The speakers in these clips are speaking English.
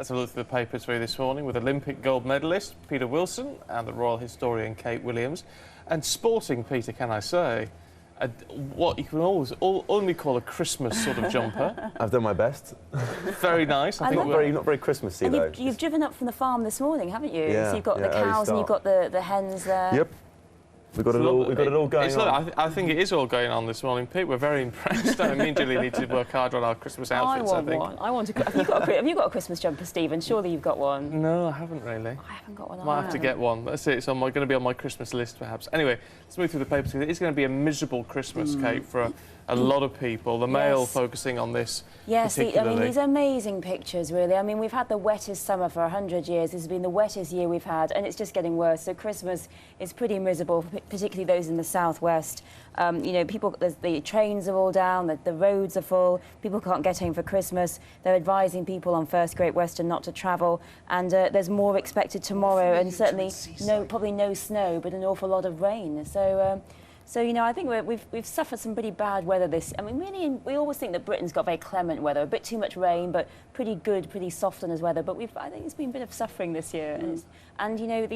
Let's have a look through the papers for you this morning with Olympic gold medalist Peter Wilson and the royal historian Kate Williams. And sporting, Peter, can I say, what you can only call a Christmas sort of jumper. I've done my best. Very nice. I think not very Christmassy, and though. You've driven up from the farm this morning, haven't you? Yeah, so you've got the cows and you've got the hens there. Yep. We've got it all going on. I think it is all going on this morning, Pete. We're very impressed. I immediately need to work harder on our Christmas outfits, I think. I want one. Have you got a Christmas jumper, Stephen? Surely you've got one. No, I haven't really. I haven't got one. Might have to get one. That's it. It's going to be on my Christmas list, perhaps. Anyway, let's move through the papers. It's going to be a miserable Christmas, Kate, for a lot of people. The Mail focusing on this. Yes, I particularly. mean, these amazing pictures, really. I mean, we've had the wettest summer for 100 years. This has been the wettest year we've had, and it's just getting worse. So Christmas is pretty miserable, particularly those in the southwest. You know, the trains are all down, the roads are full, people can't get home for Christmas. They're advising people on First Great Western not to travel, and there's more expected tomorrow, and certainly probably no snow, but an awful lot of rain. So, you know, I think we've suffered some pretty bad weather this. I mean, really, we always think that Britain's got very clement weather, a bit too much rain, but pretty good, pretty soft on his weather. But I think it's been a bit of suffering this year. And you know,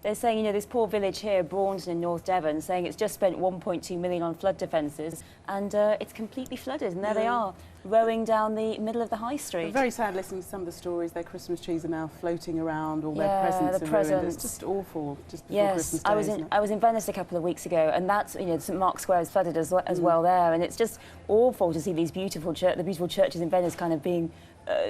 they're saying, you know, this poor village here, Braunton in North Devon, saying it's just spent 1.2 million on flood defences, and it's completely flooded. And there they are, rowing down the middle of the high street. It's very sad listening to some of the stories. Their Christmas trees are now floating around, all their presents are ruined. It's just awful. Just before Christmas Day, I was in Venice a couple of weeks ago, and that's, you know, St Mark's Square is flooded as well there, and it's just awful to see these the beautiful churches in Venice kind of being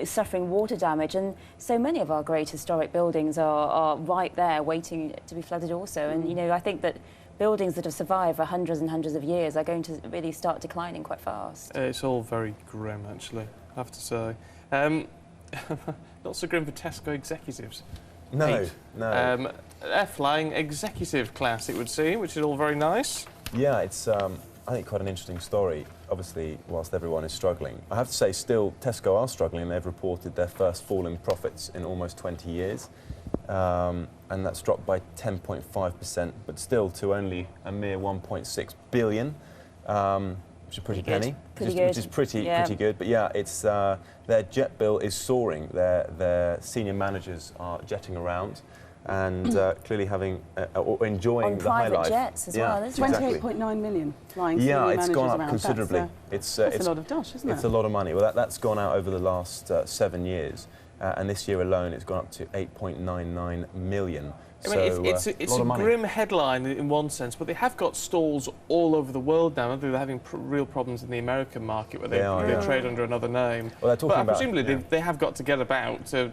suffering water damage, and so many of our great historic buildings are right there waiting to be flooded also. And you know, I think that buildings that have survived for hundreds and hundreds of years are going to really start declining quite fast. It's all very grim, actually, I have to say. Not so grim for Tesco executives. No, Pete. no. They're flying executive class, it would seem, which is all very nice. Yeah, it's I think quite an interesting story. Obviously, whilst everyone is struggling, I have to say, still Tesco are struggling. They've reported their first fall in profits in almost 20 years, and that's dropped by 10.5%, but still to only a mere 1.6 billion, which is a pretty penny, which is pretty good. But yeah, it's their jet bill is soaring. Their senior managers are jetting around and clearly having or enjoying the high life. On private jets as well, isn't it? 28.9 million flying senior managers it's gone up around. considerably. That's a lot of dosh, isn't it? It's a lot of money. Well, that's gone out over the last 7 years, and this year alone it's gone up to 8.99 million. I mean, it's a grim headline in one sense, but they have got stalls all over the world now. They're having real problems in the American market where they trade under another name. Well, they're talking about, presumably they have got to get about to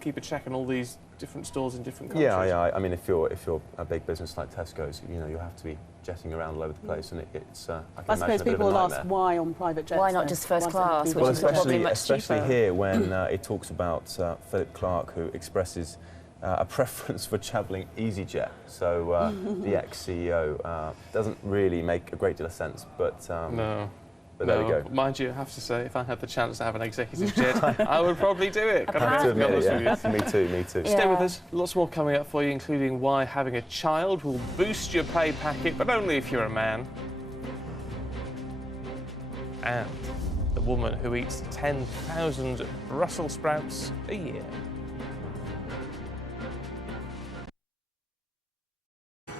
keep a check on all these different stores in different countries. Yeah. I mean, if you're a big business like Tesco's, you know, you have to be jetting around all over the place, and it's. I suppose people will ask why on private jets. Why not just first class? Well, especially cheaper. here when it talks about Philip Clark, who expresses a preference for travelling EasyJet. So the ex-CEO doesn't really make a great deal of sense, but no. But there we go. Mind you, I have to say, if I had the chance to have an executive jet, I would probably do it. I have to admit it, Me too. Yeah. Stay with us. Lots more coming up for you, including why having a child will boost your pay packet, but only if you're a man. And the woman who eats 10,000 Brussels sprouts a year.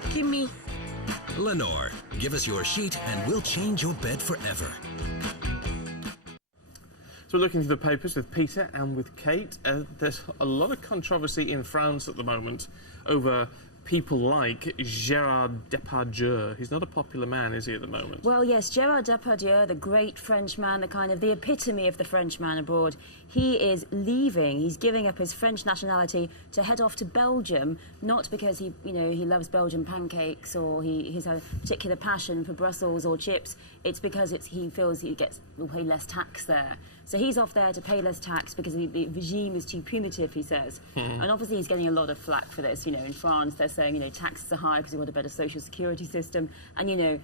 Gimme. Lenore, give us your sheet and we'll change your bed forever. So we're looking through the papers with Peter and with Kate. There's a lot of controversy in France at the moment over people like Gérard Depardieu. He's not a popular man, is he, at the moment? Well, yes, Gérard Depardieu, the great French man, the epitome of the French man abroad, he is leaving. He's giving up his French nationality to head off to Belgium, not because he loves Belgian pancakes or he's a particular passion for Brussels or chips. It's because he feels will pay less tax there. So he's off there to pay less tax because the regime is too punitive, he says. And obviously he's getting a lot of flack for this. You know, in France they're saying, you know, taxes are high because they want a better social security system. And, you know,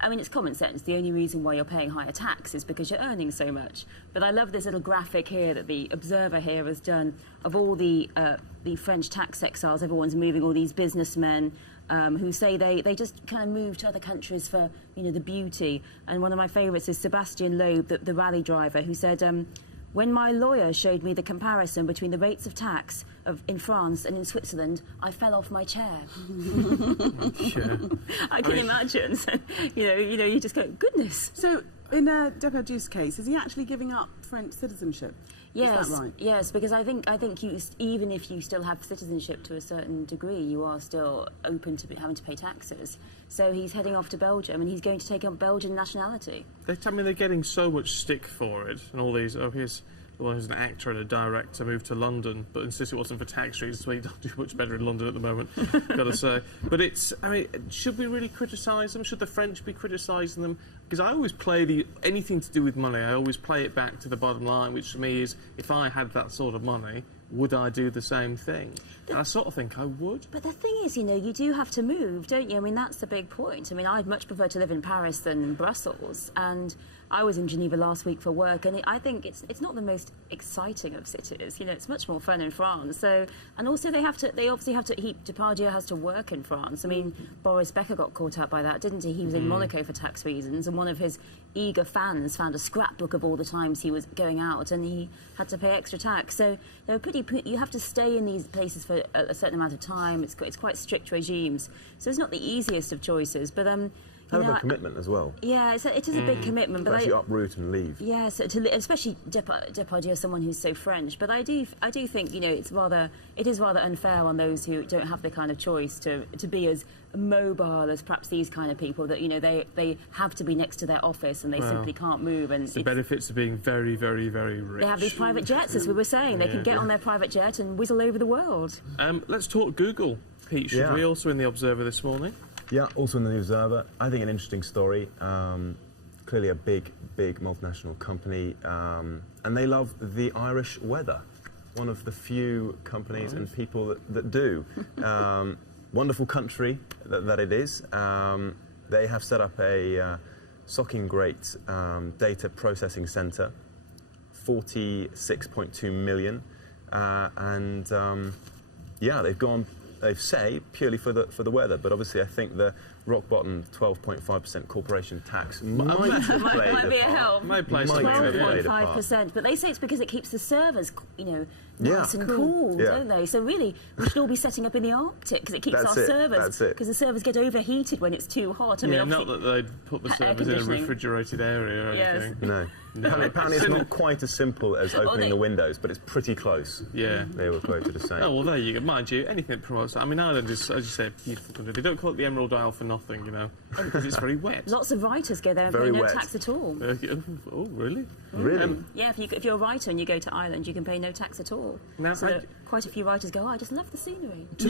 I mean, it's common sense. The only reason why you're paying higher tax is because you're earning so much. But I love this little graphic here that the Observer here has done of all the French tax exiles. Everyone's moving, all these businessmen who say they just kind of move to other countries for, you know, the beauty. And one of my favourites is Sebastian Loeb, the rally driver, who said, When my lawyer showed me the comparison between the rates of tax in France and in Switzerland, I fell off my chair. Sure. I can imagine. So, you just go, goodness. So, in Depardieu's case, is he actually giving up French citizenship? Yes, is that right? Yes, because I think you, even if you still have citizenship to a certain degree, you are still open to having to pay taxes. So he's heading off to Belgium, and he's going to take up Belgian nationality. They're getting so much stick for it, and all these. Oh, here's the one who's an actor and a director moved to London, but insisted it wasn't for tax reasons. So he don't do much better in London at the moment, got to say. But should we really criticise them? Should the French be criticising them? Because I always play anything to do with money. I always play it back to the bottom line, which to me is, if I had that sort of money, would I do the same thing? And I sort of think I would. But the thing is, you do have to move, don't you? I mean, that's the big point. I mean, I'd much prefer to live in Paris than in Brussels. And I was in Geneva last week for work, and I think it's not the most exciting of cities. It's much more fun in France. So, and also they obviously have to. Depardieu has to work in France. I mean, Boris Becker got caught out by that, didn't he? He was in Monaco for tax reasons, and one of his eager fans found a scrapbook of all the times he was going out, and he had to pay extra tax. So they're you have to stay in these places for a certain amount of time. It's quite strict regimes. So it's not the easiest of choices, but Have a commitment as well. Yeah, it is a big commitment. But actually uproot and leave. Yeah, so especially Depardieu, someone who's so French. But I do think it is rather unfair on those who don't have the kind of choice to be as mobile as perhaps these kind of people, that they have to be next to their office and they simply can't move. And it's the benefits of being very, very, very rich. They have these private jets, as we were saying. They can get on their private jet and whizzle over the world. Let's talk Google, Pete. Should we? Also in the Observer this morning. Yeah, also in the Observer. I think an interesting story. Clearly a big multinational company, and they love the Irish weather. One of the few companies and people that do. Wonderful country that it is. They have set up a socking great data processing centre, 46.2 million, and they say purely for the weather, but obviously I think the rock bottom 12.5% corporation tax might be a help. Might play 12.5%, but they say it's because it keeps the servers, nice and cool, don't they? So really, we should all be setting up in the Arctic because it keeps our servers. Because the servers get overheated when it's too hot. I mean, not that they'd put the servers in a refrigerated area or anything. No. Apparently it's not quite as simple as opening the windows, but it's pretty close. Yeah. They were quoted as saying. Oh, well, there you go. Mind you, anything that promotes that. I mean, Ireland is, as you say, a beautiful country. They don't call it the Emerald Isle for nothing, because it's very wet. Lots of writers go there and pay no tax at all. Oh, really? Really? Yeah, if you're a writer and you go to Ireland, you can pay no tax at all. Now, so quite a few writers go, I just love the scenery. To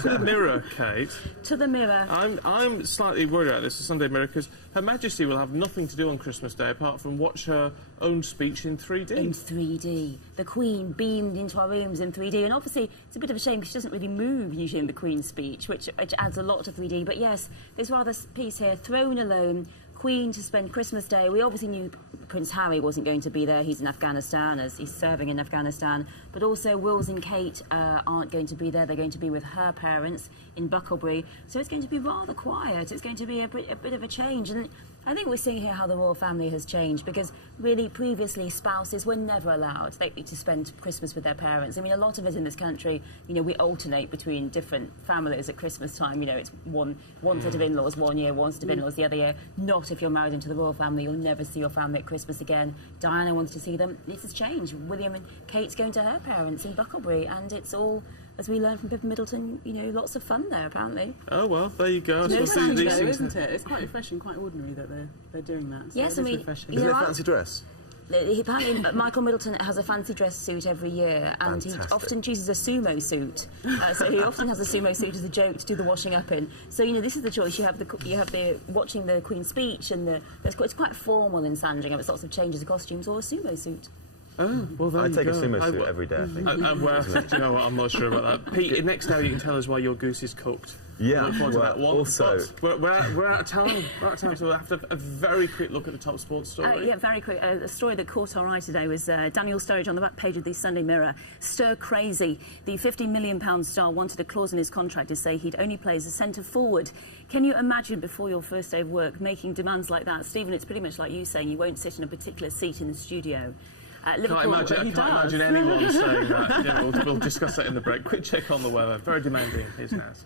the Mirror, Kate. To the Mirror. I'm slightly worried about this, the Sunday Mirror, because Her Majesty will have nothing to do on Christmas Day apart from watch her own speech in 3D. In 3D. The Queen beamed into our rooms in 3D, and obviously it's a bit of a shame because she doesn't really move usually in the Queen's speech, which adds a lot to 3D. But yes, there's rather a piece here, Throne Alone, Queen to spend Christmas Day. We obviously knew Prince Harry wasn't going to be there. He's in Afghanistan, as he's serving in Afghanistan. But also Wills and Kate aren't going to be there. They're going to be with her parents in Bucklebury. So it's going to be rather quiet. It's going to be a bit of a change. And I think we're seeing here how the royal family has changed, because really previously spouses were never allowed to spend Christmas with their parents. I mean, a lot of us in this country, we alternate between different families at Christmas time. It's one set of in-laws one year, one set of in-laws the other year. Not if you're married into the royal family. You'll never see your family at Christmas again. Diana wants to see them. This has changed. William and Kate's going to her parents in Bucklebury, and it's all, as we learned from Pippa Middleton, lots of fun there, apparently. Oh, well, there you go. It's isn't it? It's quite refreshing, quite ordinary that they're doing that. So yes, I mean... Is it a fancy dress? Apparently, Michael Middleton has a fancy dress suit every year, and he often chooses a sumo suit. So he often has a sumo suit as a joke to do the washing up in. So this is the choice. You have the watching the Queen's speech, and it's quite formal in Sandringham. It's lots of changes of costumes, or a sumo suit. Oh, well, there I you take go. a sumo suit every day, I think. Well, do you know what? I'm not sure about that. Pete, next hour you can tell us why your goose is cooked. Yeah, also... We're out of time. So we'll have to have a very quick look at the top sports story. Yeah, very quick. A story that caught our eye today was Daniel Sturridge on the back page of the Sunday Mirror. Stir crazy. The £50 million star wanted a clause in his contract to say he'd only play as a centre forward. Can you imagine, before your first day of work, making demands like that? Stephen, it's pretty much like you saying you won't sit in a particular seat in the studio. Liverpool, I can't imagine anyone saying that. We'll discuss that in the break. Quick check on the weather. Very demanding, here's Naz.